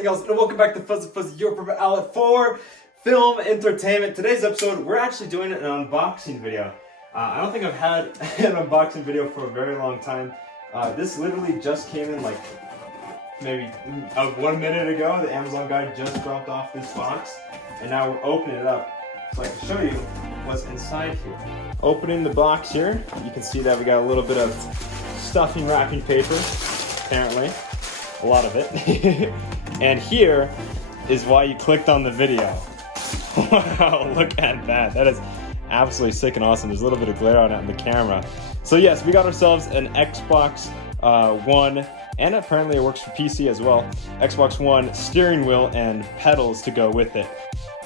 Hey guys, and welcome back to Fuzzy, your favorite outlet for film entertainment. Today's episode, we're actually doing an unboxing video. I don't think I've had an unboxing video for a very long time. This literally just came in like maybe 1 minute ago. The Amazon guy just dropped off this box, and now we're opening it up so I can show you what's inside here. Opening the box here, you can see that we got a little bit of stuffing wrapping paper, apparently. A lot of it. And here is why you clicked on the video. Wow, look at that. That is absolutely sick and awesome. There's a little bit of glare on it on the camera. So yes, we got ourselves an Xbox One, and apparently it works for PC as well. Xbox One steering wheel and pedals to go with it.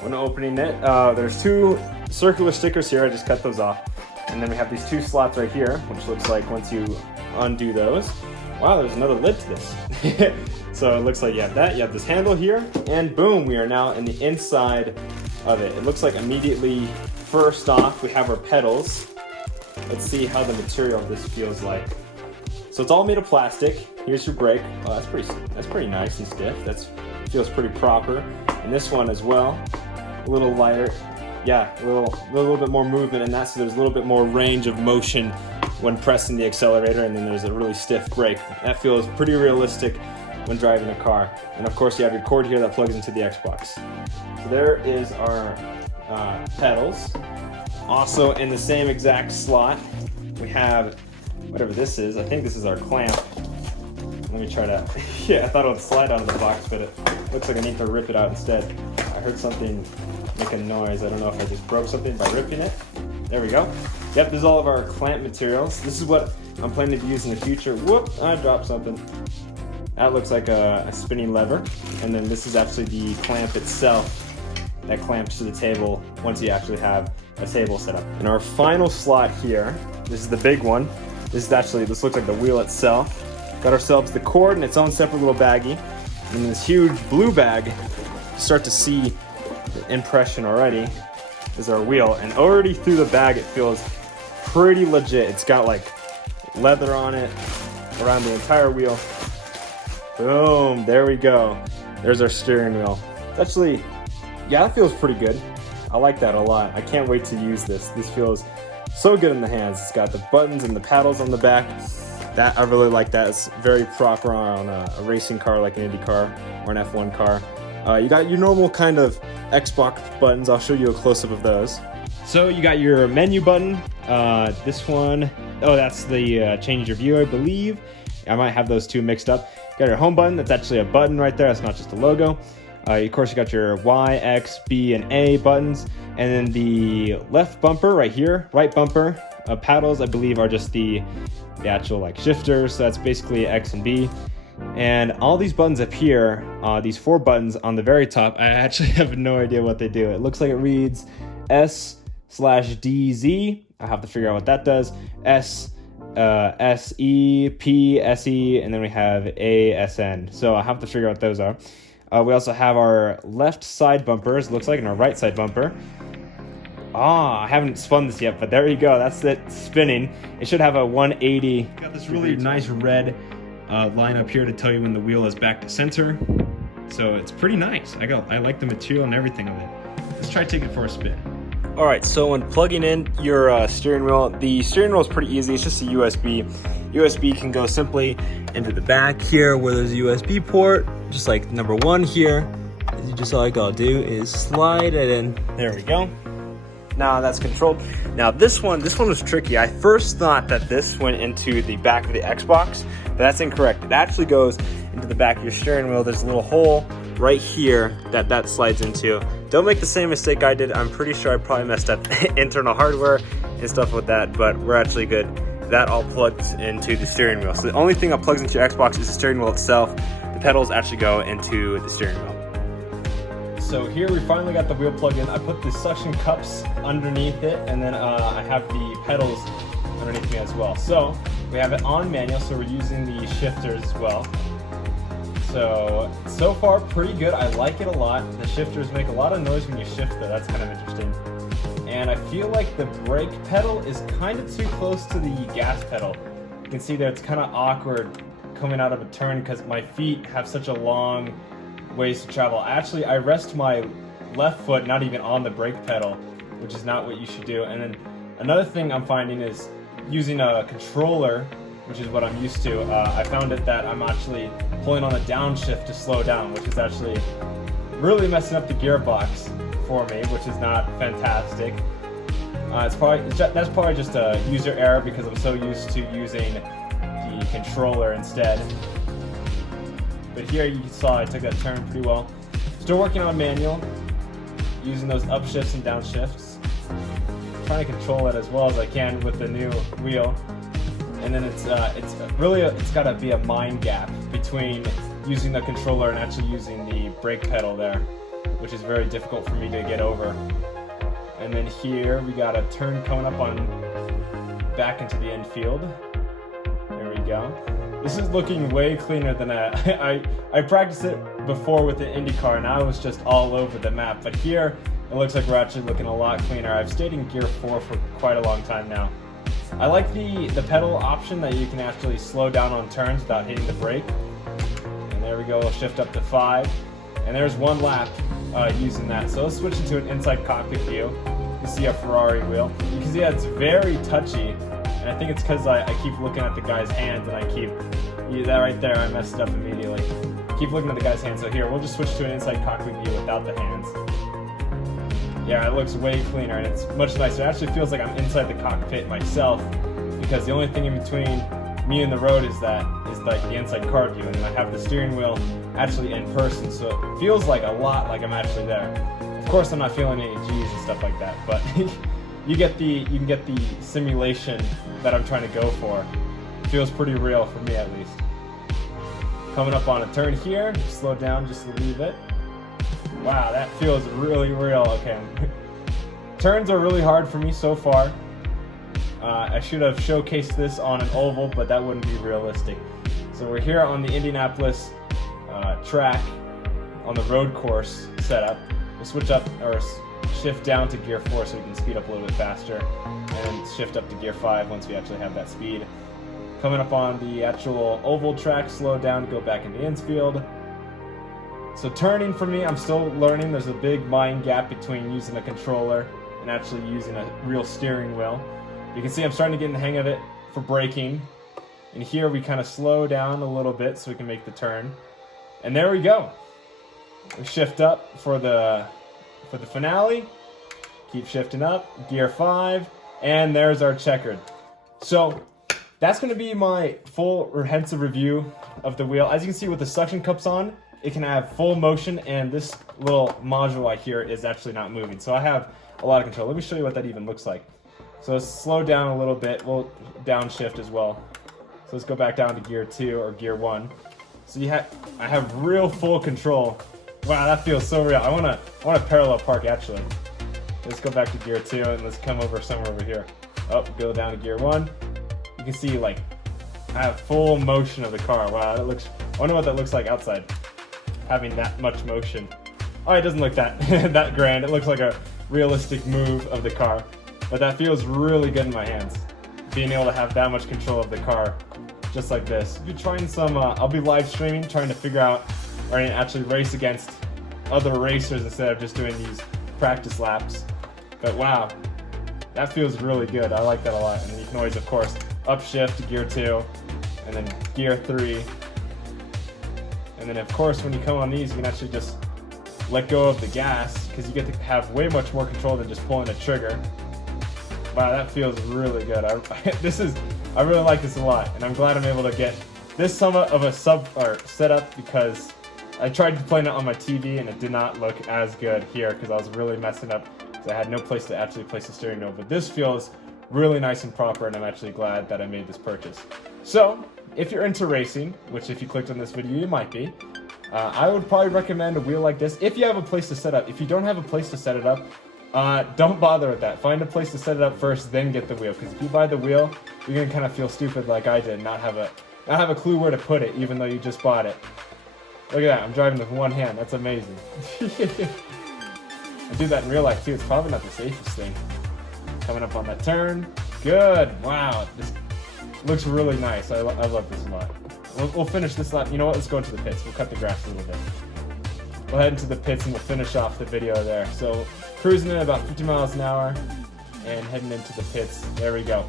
When opening it, there's two circular stickers here. I just cut those off. And then we have these two slots right here, which looks like once you undo those, wow, there's another lid to this. So it looks like you have that, you have this handle here, and boom, we are now in the inside of it. It looks like immediately, first off, we have our pedals. Let's see how the material of this feels like. So it's all made of plastic. Here's your brake. Oh, that's pretty nice and stiff. That feels pretty proper. And this one as well, a little lighter. Yeah, a little bit more movement in that, so there's a little bit more range of motion when pressing the accelerator, and then there's a really stiff brake. That feels pretty realistic when driving a car. And of course you have your cord here that plugs into the Xbox. So there is our pedals. Also in the same exact slot, we have whatever this is. I think this is our clamp. Let me try to, yeah, I thought it would slide out of the box, but it looks like I need to rip it out instead. I heard something make a noise. I don't know if I just broke something by ripping it. There we go. Yep, this is all of our clamp materials. This is what I'm planning to use in the future. Whoop, I dropped something. That looks like a spinning lever. And then this is actually the clamp itself that clamps to the table once you actually have a table set up. In our final slot here, this is the big one. This looks like the wheel itself. Got ourselves the cord in its own separate little baggie. And this huge blue bag, you start to see the impression already, is our wheel. And already through the bag, it feels pretty legit. It's got like leather on it around the entire wheel. Boom, there we go. There's our steering wheel. It's actually, yeah, that feels pretty good. I like that a lot. I can't wait to use this. This feels so good in the hands. It's got the buttons and the paddles on the back. That, I really like that. It's very proper on a racing car like an Indy car or an F1 car. You got your normal kind of Xbox buttons. I'll show you a close-up of those. So you got your menu button. This one, oh, that's the change your view, I believe. I might have those two mixed up. You got your home button. That's actually a button right there. That's not just a logo. Of course, you got your Y, X, B, and A buttons. And then the left bumper right here, right bumper, paddles, I believe, are just the actual like shifters. So that's basically X and B. And all these buttons up here, these four buttons on the very top, I actually have no idea what they do. It looks like it reads S/DZ. I have to figure out what that does. S, E, P, SE, and then we have ASN. So I have to figure out what those are. We also have our left side bumpers, looks like, and our right side bumper. I haven't spun this yet, but there you go. That's it spinning. It should have a 180. Got this really nice red line up here to tell you when the wheel is back to center. So it's pretty nice. I like the material and everything of it. Let's try taking it for a spin. All right, so when plugging in your steering wheel, the steering wheel is pretty easy. It's just a USB. USB can go simply into the back here where there's a USB port, just like number one here. Just all I gotta do is slide it in. There we go. Now that's controlled. Now this one was tricky. I first thought that this went into the back of the Xbox, but that's incorrect. It actually goes into the back of your steering wheel. There's a little hole right here that slides into. Don't make the same mistake I did. I'm pretty sure I probably messed up internal hardware and stuff with that, but we're actually good. That all plugs into the steering wheel. So the only thing that plugs into your Xbox is the steering wheel itself. The pedals actually go into the steering wheel. So here we finally got the wheel plugged in. I put the suction cups underneath it, and then I have the pedals underneath me as well. So we have it on manual, so we're using the shifters as well. So far pretty good. I like it a lot. The shifters make a lot of noise when you shift though. That's kind of interesting. And I feel like the brake pedal is kind of too close to the gas pedal. You can see that it's kind of awkward coming out of a turn because my feet have such a long ways to travel. Actually, I rest my left foot not even on the brake pedal, which is not what you should do. And then another thing I'm finding is using a controller, which is what I'm used to. I found it that I'm actually pulling on the downshift to slow down, which is actually really messing up the gearbox for me, which is not fantastic. That's probably just a user error because I'm so used to using the controller instead. But here you saw I took that turn pretty well. Still working on manual, using those upshifts and downshifts. Trying to control it as well as I can with the new wheel. And then it's got to be a mind gap between using the controller and actually using the brake pedal there, which is very difficult for me to get over. And then here we got a turn coming up on back into the infield. There we go. This is looking way cleaner than I practiced it before with the IndyCar and I was just all over the map. But here it looks like we're actually looking a lot cleaner. I've stayed in gear 4 for quite a long time now. I like the pedal option that you can actually slow down on turns without hitting the brake. And there we go, we'll shift up to 5. And there's 1 lap using that. So let's switch into an inside cockpit view. You see a Ferrari wheel. You can see that it's very touchy. And I think it's because I keep looking at the guy's hands and that right there, I messed it up immediately. Keep looking at the guy's hands. So here, we'll just switch to an inside cockpit view without the hands. Yeah, it looks way cleaner and it's much nicer. It actually feels like I'm inside the cockpit myself because the only thing in between me and the road is like the inside car view, and I have the steering wheel actually in person, so it feels like a lot like I'm actually there. Of course, I'm not feeling any G's and stuff like that, but you can get the simulation that I'm trying to go for. It feels pretty real for me at least. Coming up on a turn here, slow down just a little bit. Wow, that feels really real. Okay. Turns are really hard for me so far. I should have showcased this on an oval, but that wouldn't be realistic. So we're here on the Indianapolis track on the road course setup. We'll switch up or shift down to gear 4 so we can speed up a little bit faster, and shift up to gear 5 once we actually have that speed. Coming up on the actual oval track, slow down to go back in the infield. So turning for me, I'm still learning. There's a big mind gap between using a controller and actually using a real steering wheel. You can see I'm starting to get in the hang of it for braking. And here we kind of slow down a little bit so we can make the turn. And there we go. We shift up for the finale. Keep shifting up, gear 5, and there's our checkered. So that's going to be my full comprehensive review of the wheel. As you can see with the suction cups on, it can have full motion, and this little module right here is actually not moving. So I have a lot of control. Let me show you what that even looks like. So let's slow down a little bit. We'll downshift as well. So let's go back down to gear 2 or gear 1. So I have real full control. Wow, that feels so real. I wanna parallel park actually. Let's go back to gear 2 and let's come over somewhere over here. Oh, go down to gear 1. You can see like I have full motion of the car. Wow, that looks. I wonder what that looks like outside, having that much motion. Oh, it doesn't look that that grand. It looks like a realistic move of the car, but that feels really good in my hands. Being able to have that much control of the car, just like this. Be trying some. I'll be live streaming, trying to figure out or actually race against other racers instead of just doing these practice laps. But wow, that feels really good. I like that a lot. And then you can always, of course, upshift to gear 2, and then gear 3. And then, of course, when you come on these, you can actually just let go of the gas because you get to have way much more control than just pulling a trigger. Wow, that feels really good. I really like this a lot, and I'm glad I'm able to get this somewhat of a setup because I tried playing it on my TV and it did not look as good here because I was really messing up because I had no place to actually place the steering wheel. But this feels really nice and proper, and I'm actually glad that I made this purchase. So, if you're into racing, which if you clicked on this video you might be, I would probably recommend a wheel like this if you have a place to set up. If you don't have a place to set it up, don't bother with that. Find a place to set it up first, then get the wheel. Because if you buy the wheel, you're gonna kind of feel stupid like I did, not have a clue where to put it, even though you just bought it. Look at that, I'm driving with one hand. That's amazing. I do that in real life too. It's probably not the safest thing. Coming up on that turn. Good. Wow. This looks really nice. I love this a lot. We'll finish this lap. You know what? Let's go into the pits. We'll cut the grass a little bit. we'll head into the pits and we'll finish off the video there. So cruising at about 50 miles an hour and heading into the pits. There we go.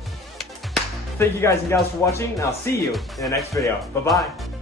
Thank you guys and gals for watching, and I'll see you in the next video. Bye-bye.